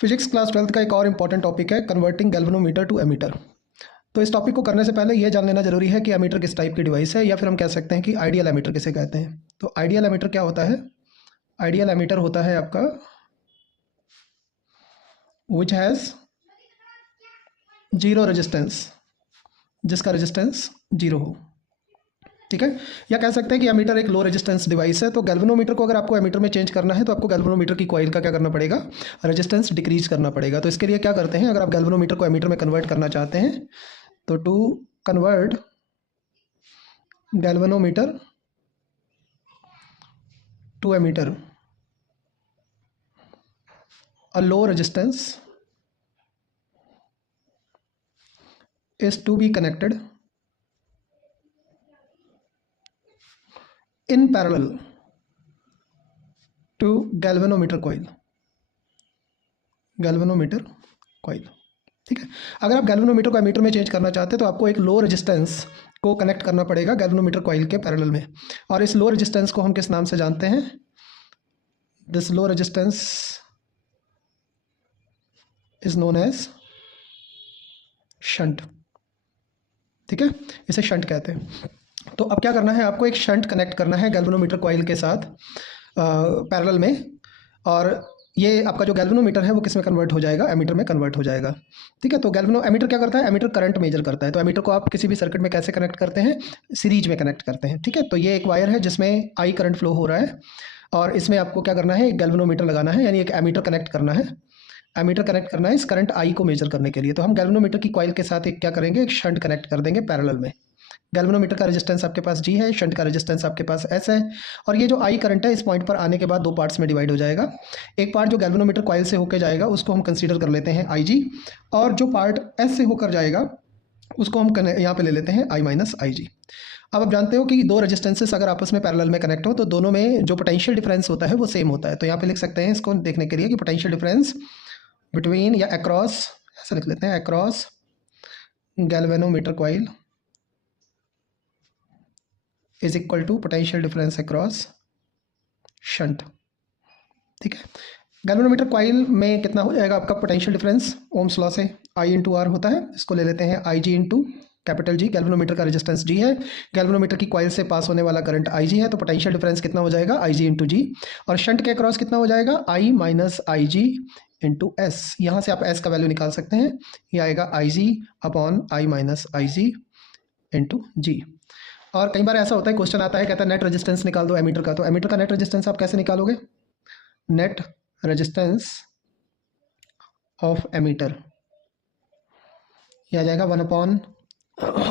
Physics class 12th का एक और इम्पॉर्टेंट टॉपिक है कन्वर्टिंग गैल्वेनोमीटर टू एमीटर। तो इस टॉपिक को करने से पहले यह जान लेना जरूरी है कि एमीटर किस टाइप की डिवाइस है, या फिर हम कह सकते हैं कि आइडियल एमीटर किसे कहते हैं। तो आइडियल एमीटर क्या होता है? आइडियल एमीटर होता है आपका विच हैज़ जीरो रेजिस्टेंस, जिसका रेजिस्टेंस जीरो हो। ठीक है, या कह सकते हैं कि एमीटर एक लो रेजिस्टेंस डिवाइस है। तो गैल्वेनोमीटर को अगर आपको एमीटर में चेंज करना है तो आपको गैल्वेनोमीटर की कॉइल का क्या करना पड़ेगा? रेजिस्टेंस डिक्रीज करना पड़ेगा। तो इसके लिए क्या करते हैं, अगर आप गैल्वेनोमीटर को एमीटर में कन्वर्ट करना चाहते हैं तो to convert galvanometer to ammeter a low resistance is to be connected in parallel to galvanometer coil। Galvanometer coil, ठीक है। अगर आप गैल्वेनोमीटर को एमीटर में चेंज करना चाहते हैं तो आपको एक लो रेजिस्टेंस को कनेक्ट करना पड़ेगा गैल्वेनोमीटर कॉइल के पैरेलल में। और इस लो रेजिस्टेंस को हम किस नाम से जानते हैं? This low resistance is known as shunt. ठीक है, इसे शंट कहते हैं। तो अब क्या करना है, आपको एक शंट कनेक्ट करना है गैल्वेनोमीटर कॉइल के साथ पैरेलल में। और ये आपका जो गैल्वेनोमीटर है वो किस में कन्वर्ट हो जाएगा? एमीटर में कन्वर्ट हो जाएगा। ठीक है, तो एमीटर क्या करता है? एमीटर करंट मेजर करता है। तो एमीटर को आप किसी भी सर्किट में कैसे कनेक्ट करते हैं? सीरीज में कनेक्ट करते हैं। ठीक है, तो ये एक वायर है जिसमें आई करंट फ्लो हो रहा है और इसमें आपको क्या करना है? एक गैल्वेनोमीटर लगाना है, यानी एक एमीटर कनेक्ट करना है। एमीटर कनेक्ट करना है इस करंट आई को मेजर करने के लिए। तो हम गैल्वेनोमीटर की कॉइल के साथ एक क्या करेंगे? एक शंट कनेक्ट कर देंगे पैरेलल में। गैल्वेनोमीटर का रेजिस्टेंस आपके पास जी है, शंट का रेजिस्टेंस आपके पास एस है। और ये जो आई करंट है इस पॉइंट पर आने के बाद दो पार्ट्स में डिवाइड हो जाएगा। एक पार्ट जो गैल्वेनोमीटर कॉइल से होकर जाएगा उसको हम कंसीडर कर लेते हैं आई जी, और जो पार्ट एस से होकर जाएगा उसको हम यहाँ पे ले लेते हैं आई माइनस आई जी। अब आप जानते हो कि दो रेजिस्टेंसेस अगर आपस में पैरेलल में कनेक्ट हो तो दोनों में जो पोटेंशियल डिफरेंस होता है वो सेम होता है। तो यहाँ पे लिख सकते हैं इसको देखने के लिए कि पोटेंशियल डिफरेंस बिटवीन या अक्रॉस, ऐसा लिख लेते हैं, across galvanometer coil is equal to potential difference across shunt. ठीक है, गैल्वेनोमीटर कॉइल में कितना हो जाएगा आपका पोटेंशियल डिफरेंस? ओम्स लॉ से आई इंटू आर होता है, इसको ले लेते हैं आई G into capital G. Galvanometer का रेजिस्टेंस जी है, गैल्वेनोमीटर की कॉइल से पास होने वाला करंट आई जी है, तो पोटेंशियल डिफरेंस कितना हो जाएगा? आई जी इंटू जी। और शंट के अक्रॉस कितना हो जाएगा? आई minus I G into S. यहाँ से आप एस का वैल्यू निकाल सकते हैं, ये आएगा I G upon I minus I G into G. और कई बार ऐसा होता है, क्वेश्चन आता है कहता है नेट रेजिस्टेंस निकाल दो एमीटर का। तो एमीटर का नेट रेजिस्टेंस आप कैसे निकालोगे? नेट रेजिस्टेंस ऑफ एमीटर यह आ जाएगा 1 upon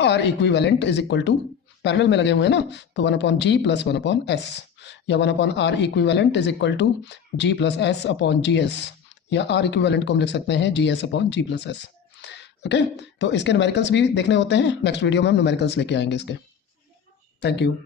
R equivalent is equal to, parallel में लगे हुए हैं ना, तो 1 upon G plus 1 upon S, या 1 upon R equivalent is equal to G plus S upon G S, या आर इक्विवेलेंट को हम लिख सकते हैं G S upon G plus S. Okay, तो इसके न्यूमेरिकल्स भी देखने होते हैं, नेक्स्ट वीडियो में हम न्यूमेरिकल्स लेके आएंगे इसके। Thank you.